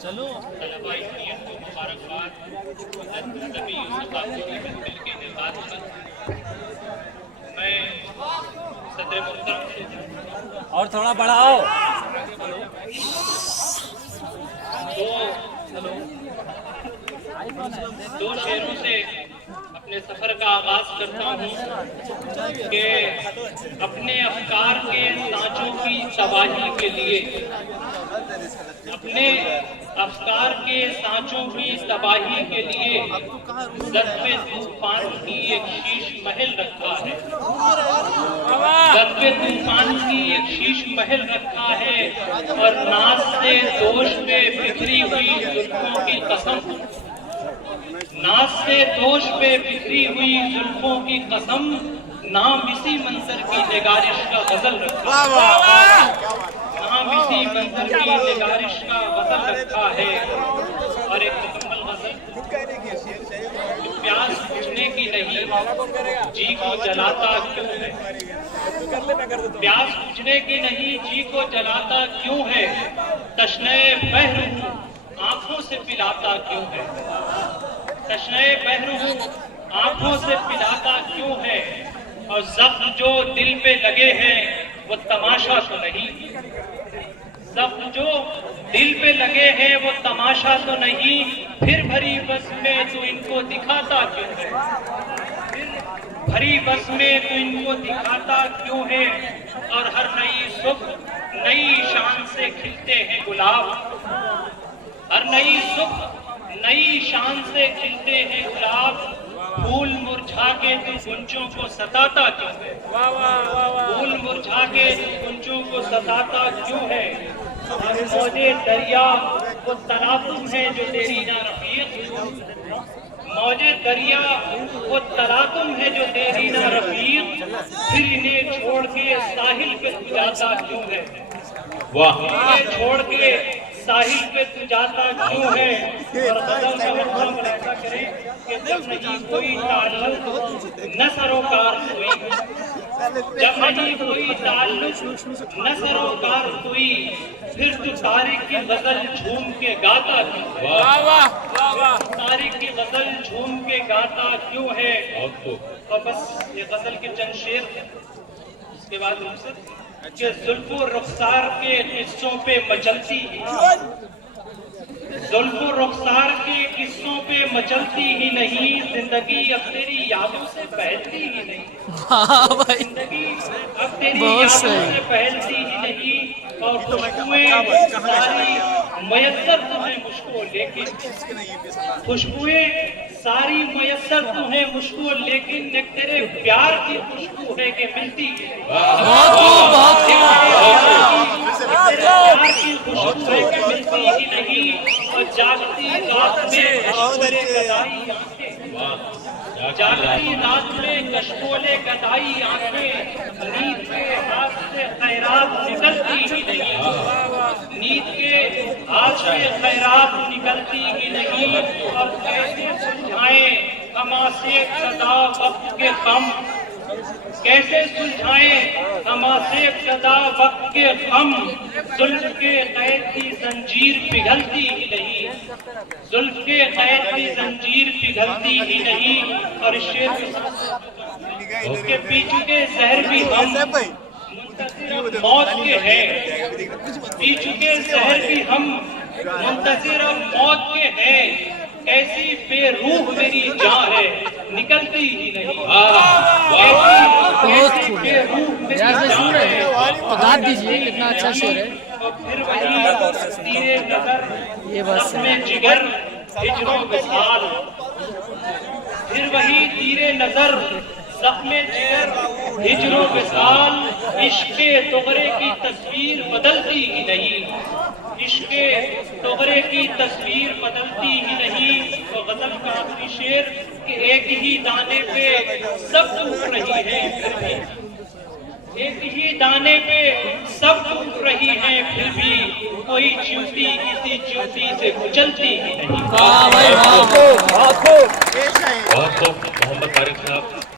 چلو طلباء نیت کو مبارکباد نبی یوسف آخری کے محفل کے انعقاد پر میں صدر محترم سے اور تھوڑا بڑھاؤ دو شعروں سے اپنے سفر کا آغاز کرتا ہوں کہ اپنے افکار کے سانچوں کی تباہی کے لیے اپنے افکار کے سانچوں کی تباہی کے لیے ضرب طوفان کی ایک شیش محل رکھا ہے ضرب طوفان کی ایک شیش محل رکھا ہے اور ناز سے دوش پہ بکھری ہوئی زلفوں کی قسم ناز سے دوش پہ بکھری ہوئی زلفوں کی قسم نام اسی منظر کی نگارش کا غزل رکھا نام اسی منظر کی نگارش کا غزل رکھا ہے اور ایک مکمل غزل پیاس بجھنے کی نہیں جی کو جلاتا کیوں ہے پیاس بجھنے کی نہیں جی کو جلاتا کیوں ہے تشنہ بحر ہوں آنکھوں سے پلاتا کیوں ہے تشنہ بحر ہوں آنکھوں سے پلاتا کیوں ہے اور زخم جو دل پہ لگے ہیں وہ تماشا تو نہیں زخم جو دل پہ لگے ہیں وہ تماشا تو نہیں پھر بھری بس میں تو ان کو دکھاتا کیوں ہے بھری بس میں تو ان کو دکھاتا کیوں ہے اور ہر نئی صبح نئی شان سے کھلتے ہیں گلاب ہر نئی صبح نئی شان سے کھلتے ہیں گلاب پھول مرجھا کے تو گنجوں کو ستاتا کیوں ہے پھول مرجھا کے تو گنجوں کو ستاتا کیوں ہے موجے دریا وہ تلاطم ہے جو تیری نہ رفیق موجے دریا وہ تلاطم ہے جو تیری نہ رفیق پھر انہیں چھوڑ کے ساحل پہ تو جاتا کیوں ہے انہیں چھوڑ کے ساحل پہ تو جاتا کیوں ہے اور غزل کا مقام ایسا کریں کہ جب نہیں کوئی تعلق نہ سروکار ہوئی جب نہیں کوئی تعلق نہ سروکار ہوئی پھر تو تاریخ کی غزل جھوم کے گاتا کیوں ہے تاریخ کی غزل جھوم کے گاتا کیوں ہے اور بس یہ غزل کے چند شعر اس کے بعد رخصت کہ زلف و رخسار کے قصوں پہ مچلتی زلف و رخسار کے قصوں پہ مچلتی ہی نہیں زندگی اب تیری یادوں سے بہلتی ہی نہیں زندگی اب تیری یادوں سے بہلتی ہی نہیں اور خوشبوئیں ساری میسر تمہیں مجھ کو لیکن خوشبوئیں ساری میسر تمہیں مجھ کو لیکن ایک تیرے پیار کی خوشبو ہے کہ ملتی ہے پیار کی خوشبو ہے کہ ملتی ہی نہیں اور جاگتی رات میں کشکولے گدائی آنکھیں جاگتی رات میں کشکولے گدائی آنکھیں نیند کے ہاتھ سے خیرات نکلتی ہی نہیں نیند کے ہاتھ سے خیرات نکلتی ہی نہیں اور کیسے سلجھائیں ہماسے صدا وقت کے غم کیسے سلجھائیں ہماسے صدا وقت کے غم زلف کے قید کی زنجیر پگھلتی ہی نہیں زلف کے قید کی زنجیر پگھلتی ہی نہیں اور اس شعر کے پیچھے کے زہر بھی ہم منتظر موت کے ہیں پیچھے کے زہر بھی ہم منتظر موت کے ہیں ایسی بے روح میری جان ہے نکلتی ہی نہیں ایسی بے روح میری جان ہے گاد دیجئے کتنا اچھا شعر ہے اور پھر وہی تیرے نظر زخم جگر ہجر و وصال پھر وہی تیرے نظر زخم جگر ہجر و وصال عشق طغرے کی تصویر بدلتی ہی نہیں عشق طغرے کی تصویر بدلتی ہی نہیں تو غزل کا آخری شعر کہ ایک ہی دانے پہ سب ٹوٹ رہی ہے پھر بھی ایک ہی دانے پہ سب ٹوٹ رہی ہیں پھر بھی کوئی چیوٹی کسی چیوٹی سے کچلتی ہی نہیں بہت خوب محمد طارق صاحب